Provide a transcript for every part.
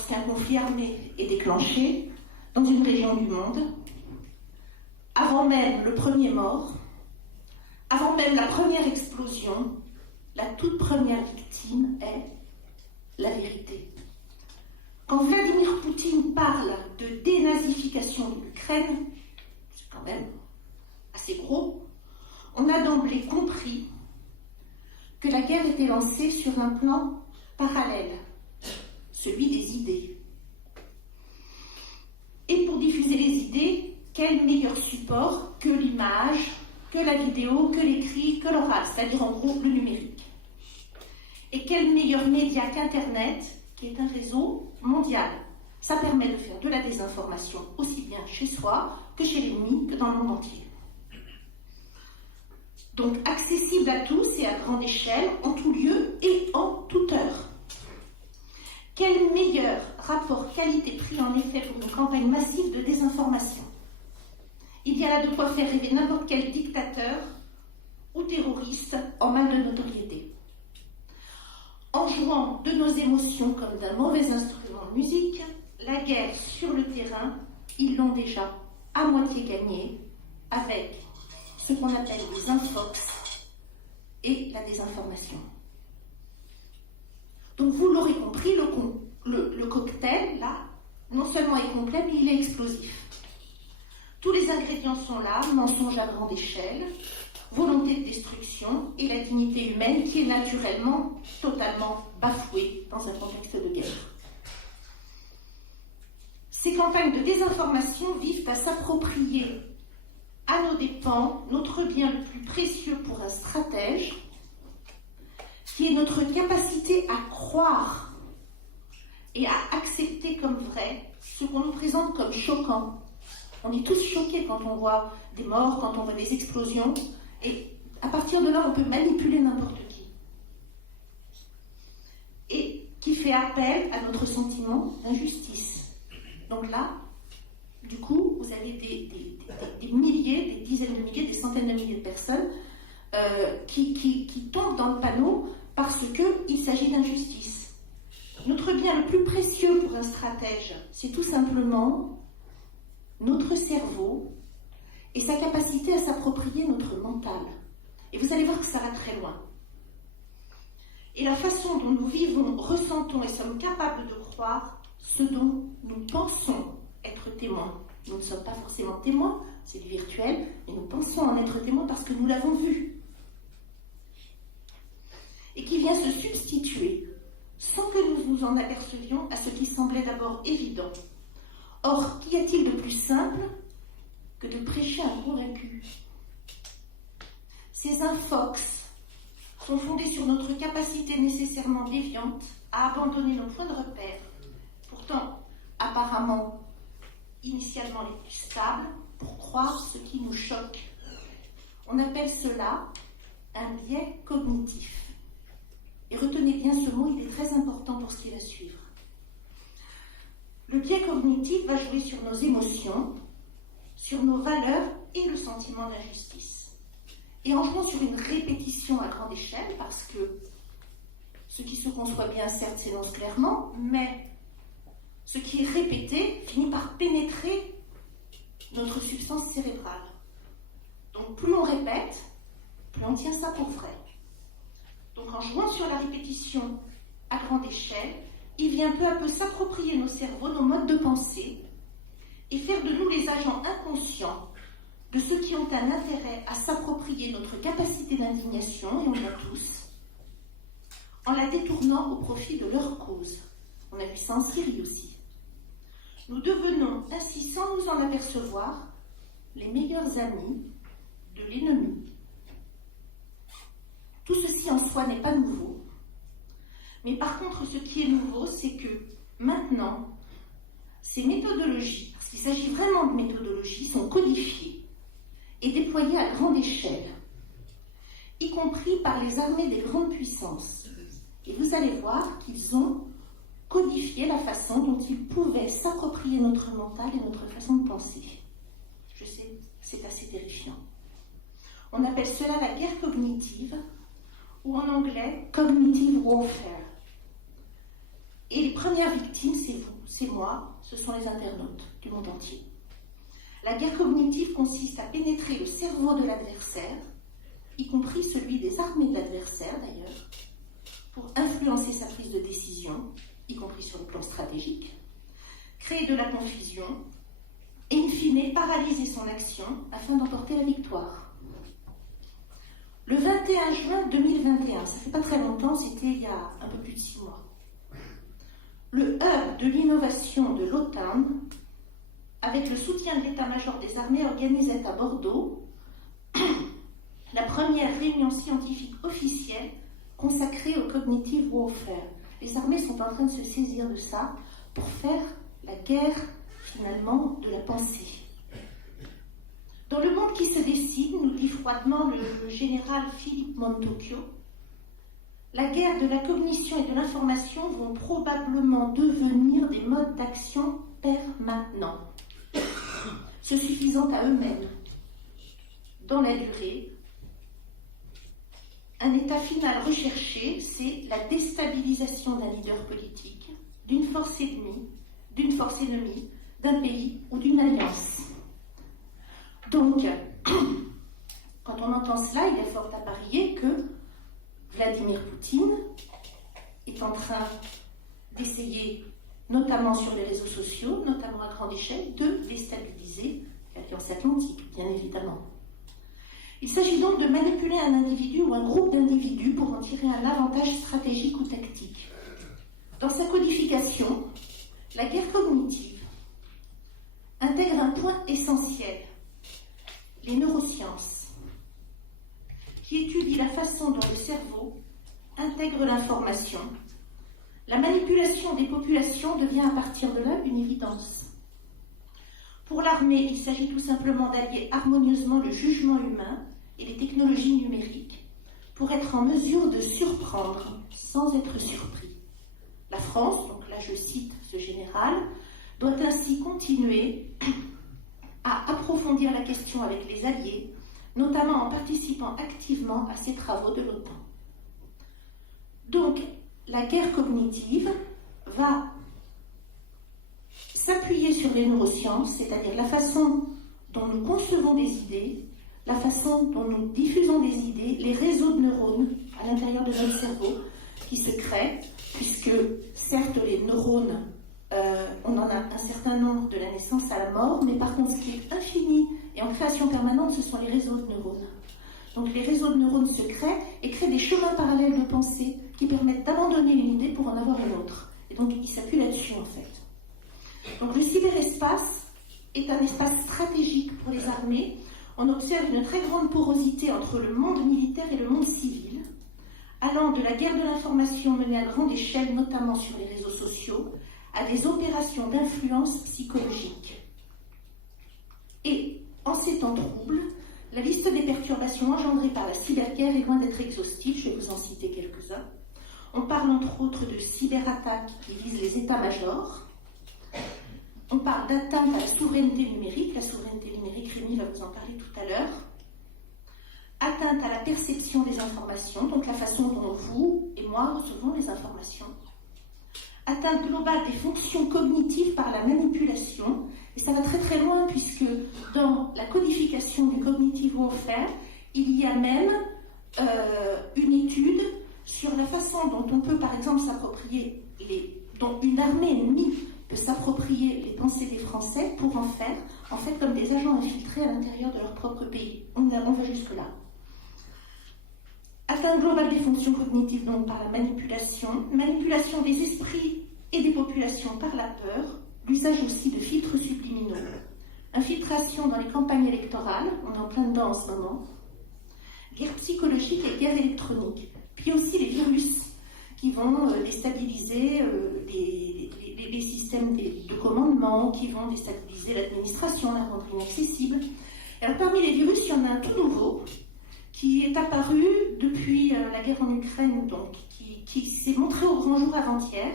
lorsqu'un conflit armé est déclenché dans une région du monde, avant même le premier mort, avant même la première explosion, la toute première victime est la vérité. Quand Vladimir Poutine parle de dénazification de l'Ukraine, c'est quand même assez gros, on a d'emblée compris que la guerre était lancée sur un plan parallèle, celui des idées. Et pour diffuser les idées, quel meilleur support que l'image, que la vidéo, que l'écrit, que l'oral, c'est-à-dire en gros le numérique. Et quel meilleur média qu'Internet, qui est un réseau mondial. Ça permet de faire de la désinformation aussi bien chez soi que chez l'ennemi, que dans le monde entier. Donc accessible à tous et à grande échelle, en tout lieu et en toute heure. Quel meilleur rapport qualité-prix en effet pour une campagne massive de désinformation. Il y a là de quoi faire rêver n'importe quel dictateur ou terroriste en mal de notoriété. En jouant de nos émotions comme d'un mauvais instrument de musique, la guerre sur le terrain, ils l'ont déjà à moitié gagnée avec ce qu'on appelle les infox et la désinformation. Donc vous l'aurez compris, le cocktail, là, non seulement est complet, mais il est explosif. Tous les ingrédients sont là, mensonge à grande échelle, volonté de destruction et la dignité humaine qui est naturellement totalement bafouée dans un contexte de guerre. Ces campagnes de désinformation visent à s'approprier à nos dépens notre bien le plus précieux pour un stratège, qui est notre capacité à croire et à accepter comme vrai ce qu'on nous présente comme choquant. On est tous choqués quand on voit des morts, quand on voit des explosions, et à partir de là, on peut manipuler n'importe qui. Et qui fait appel à notre sentiment d'injustice. Donc là, du coup, vous avez des milliers, des dizaines de milliers, des centaines de milliers de personnes qui tombent dans le panneau parce qu'il s'agit d'injustice. Notre bien le plus précieux pour un stratège, c'est tout simplement notre cerveau et sa capacité à s'approprier notre mental. Et vous allez voir que ça va très loin. Et la façon dont nous vivons, ressentons et sommes capables de croire ce dont nous pensons être témoins. Nous ne sommes pas forcément témoins, c'est du virtuel, mais nous pensons en être témoins parce que nous l'avons vu. Et qui vient se substituer, sans que nous nous en apercevions, à ce qui semblait d'abord évident. Or, qu'y a-t-il de plus simple que de prêcher un convaincu? Ces infox sont fondés sur notre capacité nécessairement déviante à abandonner nos points de repère, pourtant apparemment initialement les plus stables, pour croire ce qui nous choque. On appelle cela un biais cognitif. Et retenez bien ce mot, il est très important pour ce qui va suivre. Le biais cognitif va jouer sur nos émotions, sur nos valeurs et le sentiment d'injustice. Et en jouant sur une répétition à grande échelle, parce que ce qui se conçoit bien, certes, s'énonce clairement, mais ce qui est répété finit par pénétrer notre substance cérébrale. Donc plus on répète, plus on tient ça pour vrai. Donc en jouant sur la répétition à grande échelle, il vient peu à peu s'approprier nos cerveaux, nos modes de pensée, et faire de nous les agents inconscients de ceux qui ont un intérêt à s'approprier notre capacité d'indignation, et on l'a tous, en la détournant au profit de leur cause. On a vu ça en Syrie aussi. Nous devenons ainsi, sans nous en apercevoir, les meilleurs amis de l'ennemi. Tout ceci en soi n'est pas nouveau. Mais par contre, ce qui est nouveau, c'est que maintenant, ces méthodologies, parce qu'il s'agit vraiment de méthodologies, sont codifiées et déployées à grande échelle, y compris par les armées des grandes puissances. Et vous allez voir qu'ils ont codifié la façon dont ils pouvaient s'approprier notre mental et notre façon de penser. Je sais, c'est assez terrifiant. On appelle cela la guerre cognitive, ou en anglais, cognitive warfare. Et les premières victimes, c'est vous, c'est moi, ce sont les internautes du monde entier. La guerre cognitive consiste à pénétrer le cerveau de l'adversaire, y compris celui des armées de l'adversaire d'ailleurs, pour influencer sa prise de décision, y compris sur le plan stratégique, créer de la confusion et, in fine, paralyser son action afin d'emporter la victoire. Le 21 juin 2021, ça fait pas très longtemps, c'était il y a un peu plus de 6 mois, le hub de l'innovation de l'OTAN, avec le soutien de l'état-major des armées, organisait à Bordeaux la première réunion scientifique officielle consacrée au cognitive warfare. Les armées sont en train de se saisir de ça pour faire la guerre, finalement, de la pensée. Dans le monde qui se décide, nous dit froidement le général Philippe Montocchio, la guerre de la cognition et de l'information vont probablement devenir des modes d'action permanents, se suffisant à eux-mêmes, dans la durée. Un état final recherché, c'est la déstabilisation d'un leader politique, d'une force ennemie, d'un pays ou d'une alliance. Donc, quand on entend cela, il est fort à parier que Vladimir Poutine est en train d'essayer, notamment sur les réseaux sociaux, notamment à grande échelle, de déstabiliser l'Alliance Atlantique, bien évidemment. Il s'agit donc de manipuler un individu ou un groupe d'individus pour en tirer un avantage stratégique ou tactique. Dans sa codification, la guerre cognitive intègre un point essentiel, les neurosciences, qui étudient la façon dont le cerveau intègre l'information. La manipulation des populations devient à partir de là une évidence. Pour l'armée, il s'agit tout simplement d'allier harmonieusement le jugement humain et les technologies numériques pour être en mesure de surprendre sans être surpris. La France, donc là je cite ce général, doit ainsi continuer à approfondir la question avec les alliés, notamment en participant activement à ces travaux de l'OTAN. Donc, la guerre cognitive va s'appuyer sur les neurosciences, c'est-à-dire la façon dont nous concevons des idées, la façon dont nous diffusons des idées, les réseaux de neurones à l'intérieur de notre cerveau qui se créent, puisque certes les neurones, on en a un certain nombre de la naissance à la mort, mais par contre ce qui est infini et en création permanente, ce sont les réseaux de neurones. Donc les réseaux de neurones se créent et créent des chemins parallèles de pensée qui permettent d'abandonner une idée pour en avoir une autre. Et donc ils s'appuient là-dessus en fait. Donc le cyberespace est un espace stratégique pour les armées. On observe une très grande porosité entre le monde militaire et le monde civil, allant de la guerre de l'information menée à grande échelle, notamment sur les réseaux sociaux, à des opérations d'influence psychologique. Et en ces temps troubles, la liste des perturbations engendrées par la cyberguerre est loin d'être exhaustive, je vais vous en citer quelques-uns. On parle entre autres de cyberattaques qui visent les états-majors. On parle d'atteinte à la souveraineté numérique. La souveraineté numérique, Rémi va vous en parler tout à l'heure. Atteinte à la perception des informations, donc la façon dont vous et moi recevons les informations. Atteinte globale des fonctions cognitives par la manipulation. Et ça va très très loin puisque dans la codification du cognitive warfare, il y a même une étude sur la façon dont on peut par exemple s'approprier dont une armée ennemie peut s'approprier les pensées des Français pour en faire comme des agents infiltrés à l'intérieur de leur propre pays. On va jusque-là. Atteinte globale des fonctions cognitives donc par la manipulation des esprits et des populations par la peur, l'usage aussi de filtres subliminaux, infiltration dans les campagnes électorales, on est en plein dedans en ce moment, guerre psychologique et guerre électronique, puis aussi les virus qui vont déstabiliser les systèmes de commandement, qui vont déstabiliser l'administration, la rendre inaccessible. Alors parmi les virus, il y en a un tout nouveau qui est apparu depuis la guerre en Ukraine, donc qui s'est montré au grand jour avant-hier,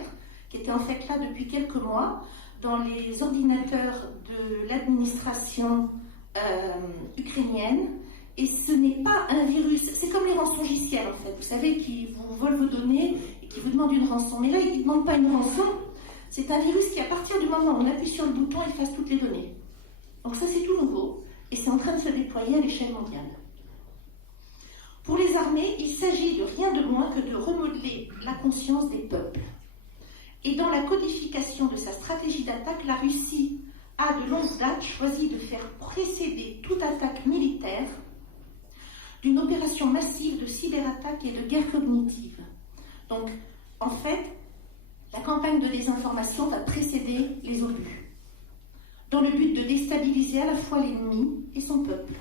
qui était en fait là depuis quelques mois, dans les ordinateurs de l'administration ukrainienne. Et ce n'est pas un virus, c'est comme les rançongiciels en fait, vous savez, qui vous volent vos données et qui vous demande une rançon. Mais là, il ne demande pas une rançon, c'est un virus qui, à partir du moment où on appuie sur le bouton, efface toutes les données. Donc ça, c'est tout nouveau, et c'est en train de se déployer à l'échelle mondiale. Pour les armées, il s'agit de rien de moins que de remodeler la conscience des peuples. Et dans la codification de sa stratégie d'attaque, la Russie a de longue date choisi de faire précéder toute attaque militaire d'une opération massive de cyberattaque et de guerre cognitive. Donc, en fait, la campagne de désinformation va précéder les obus, dans le but de déstabiliser à la fois l'ennemi et son peuple.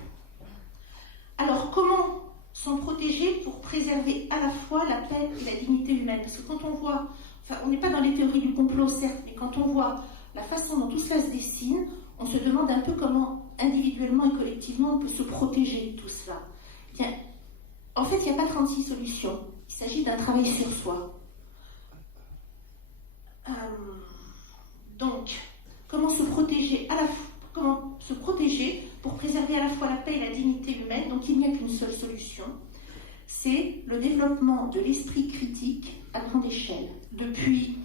Alors, comment s'en protéger pour préserver à la fois la paix et la dignité humaine? Parce que quand on voit, enfin, on n'est pas dans les théories du complot, certes, mais quand on voit la façon dont tout cela se dessine, on se demande un peu comment, individuellement et collectivement, on peut se protéger de tout cela. Bien, en fait, il n'y a pas 36 solutions. Il s'agit d'un travail sur soi. Donc, comment se protéger pour préserver à la fois la paix et la dignité humaine? Donc, il n'y a qu'une seule solution. C'est le développement de l'esprit critique à grande échelle. Depuis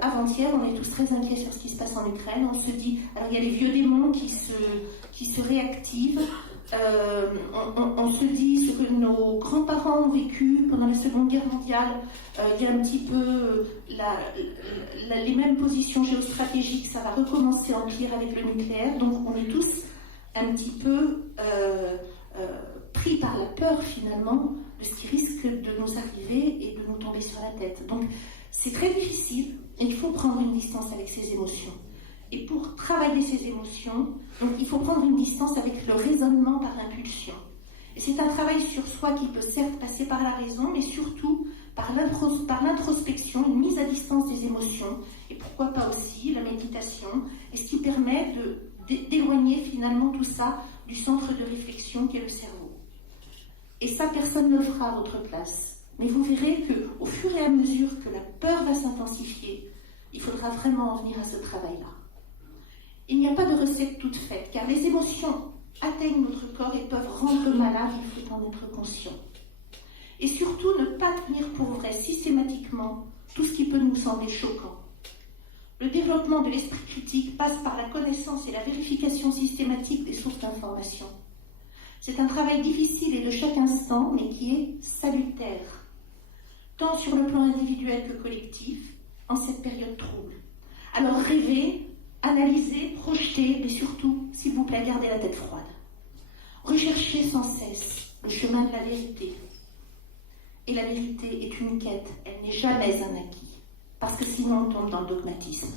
avant-hier, on est tous très inquiets sur ce qui se passe en Ukraine. On se dit, alors il y a les vieux démons qui se réactivent. On se dit ce que nos grands-parents ont vécu pendant la Seconde Guerre mondiale. Il y a un petit peu les mêmes positions géostratégiques. Ça va recommencer à empire avec le nucléaire. Donc on est tous un petit peu pris par la peur finalement de ce qui risque de nous arriver et de nous tomber sur la tête. Donc c'est très difficile et il faut prendre une distance avec ses émotions. Et pour travailler ces émotions, donc, il faut prendre une distance avec le raisonnement par impulsion. Et c'est un travail sur soi qui peut certes passer par la raison, mais surtout par l'introspection, une mise à distance des émotions, et pourquoi pas aussi la méditation, et ce qui permet d'éloigner finalement tout ça du centre de réflexion qui est le cerveau. Et ça, personne ne le fera à votre place. Mais vous verrez qu'au fur et à mesure que la peur va s'intensifier, il faudra vraiment en venir à ce travail-là. Il n'y a pas de recette toute faite, car les émotions atteignent notre corps et peuvent rendre malade, il faut en être conscient. Et surtout, ne pas tenir pour vrai systématiquement tout ce qui peut nous sembler choquant. Le développement de l'esprit critique passe par la connaissance et la vérification systématique des sources d'information. C'est un travail difficile et de chaque instant, mais qui est salutaire, tant sur le plan individuel que collectif, en cette période trouble. Alors rêvez, analysez, projetez, mais surtout, s'il vous plaît, gardez la tête froide. Recherchez sans cesse le chemin de la vérité. Et la vérité est une quête, elle n'est jamais un acquis, parce que sinon on tombe dans le dogmatisme.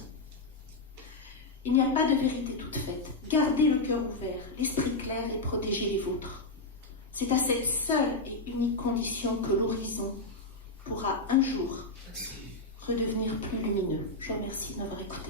Il n'y a pas de vérité toute faite. Gardez le cœur ouvert, l'esprit clair et protégez les vôtres. C'est à cette seule et unique condition que l'horizon pourra un jour redevenir plus lumineux. Je vous remercie de m'avoir écouté.